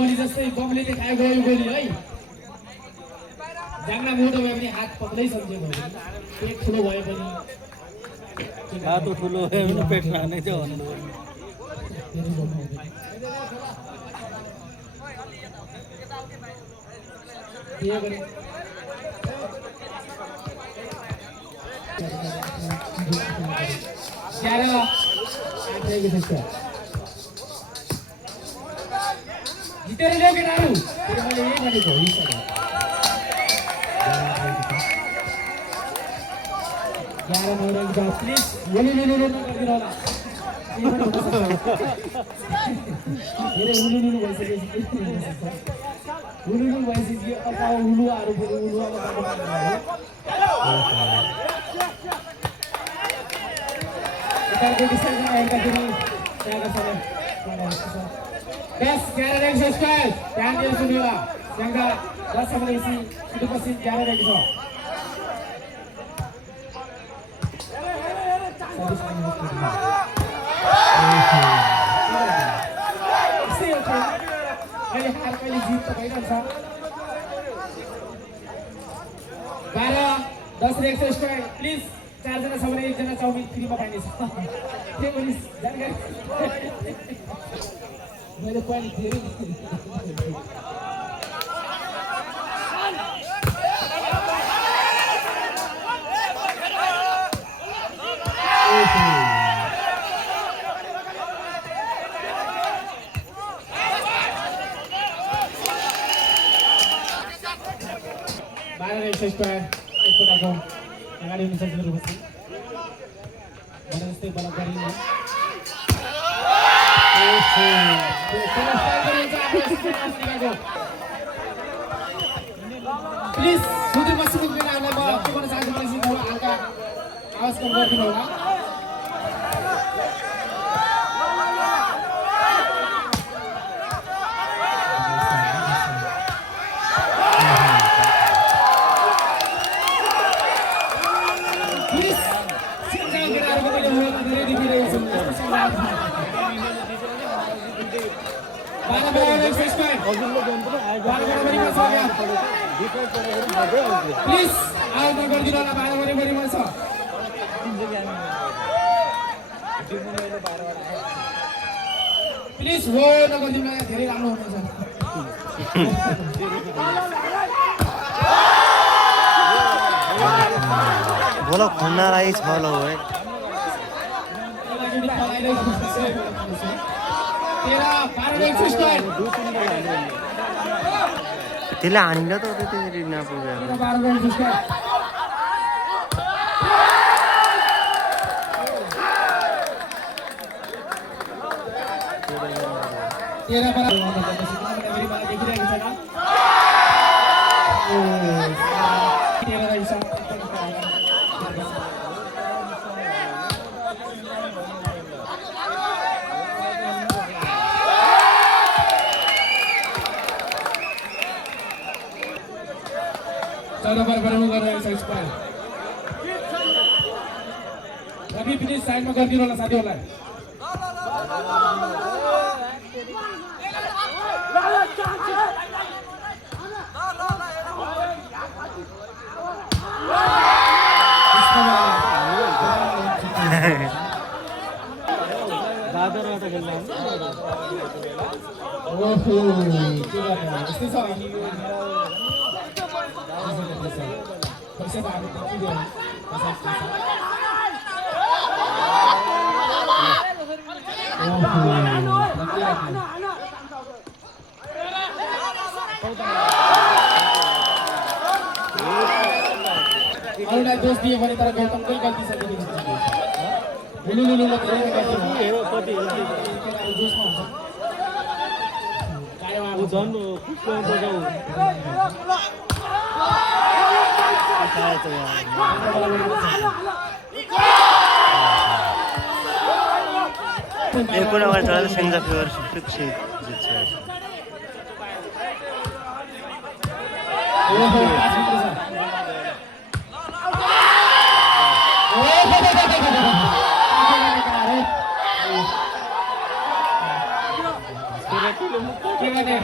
बबली जस्तै बबलीले खायो गयो गोली है जाङ्गा मोटो भए पनि हात पक्दै सक्छ पेट ठुलो भए पनि हात ठुलो भए पनि पेट रहने चाहिँ भन्नु जितेर ल्याऊ केटाहरू मैले यही भनेको प्लिज हुलुलुलु नगरिदिनु होला धेरै हुलुलुलु भइसकेपछि अब हुलुवाहरू फेरि हुलुवामा Best Canada exercise. ध्यान दिएर सुन्नुहोला सँगै 10 समयपछि सुदूरपश्चिम क्यानाडा छ अहिले हार कहिले जित त भइरहन्छ 12-10 एक्सर्साइज प्लिज 4 जना छ भने 1 जना चाउमिन फ्रीमा पाइनेछ के पनि जानकारी मैले पनि धेरै एकपटको अगाडि हुनुहुन्छ सुरुपछि भने जस्तै बल गरिन्छ प्लिज सुदूरपश्चिम केटाहरूलाई म के भन्न चाहन्छु भनेपछि हल्का आवाज कम गरिदिनु होला प्लिज आवाज नगरिदिनु होला बाह्र छ प्लिज हो नगरिदिनु धेरै राम्रो हुनेछ बोला खन्नालाई छ ल है त्यसलाई हानिन्छ त त्यसरी नपुग्यो रवि प्लिज साइडमा गरिदिनु होला साथीहरूलाई दादरबाट खेल्नु अरूलाई दोष दियो भने तर गौतमकै गल्ती छ हुलुलुलुले धेरै गल्ती भयो कति दोषमा हुन्छ ऊ झन् पुष्पमा बजाउ एक कुरा अगाडि चढाएर सेन्जा फेवर फिक्स जित्छ के गर्ने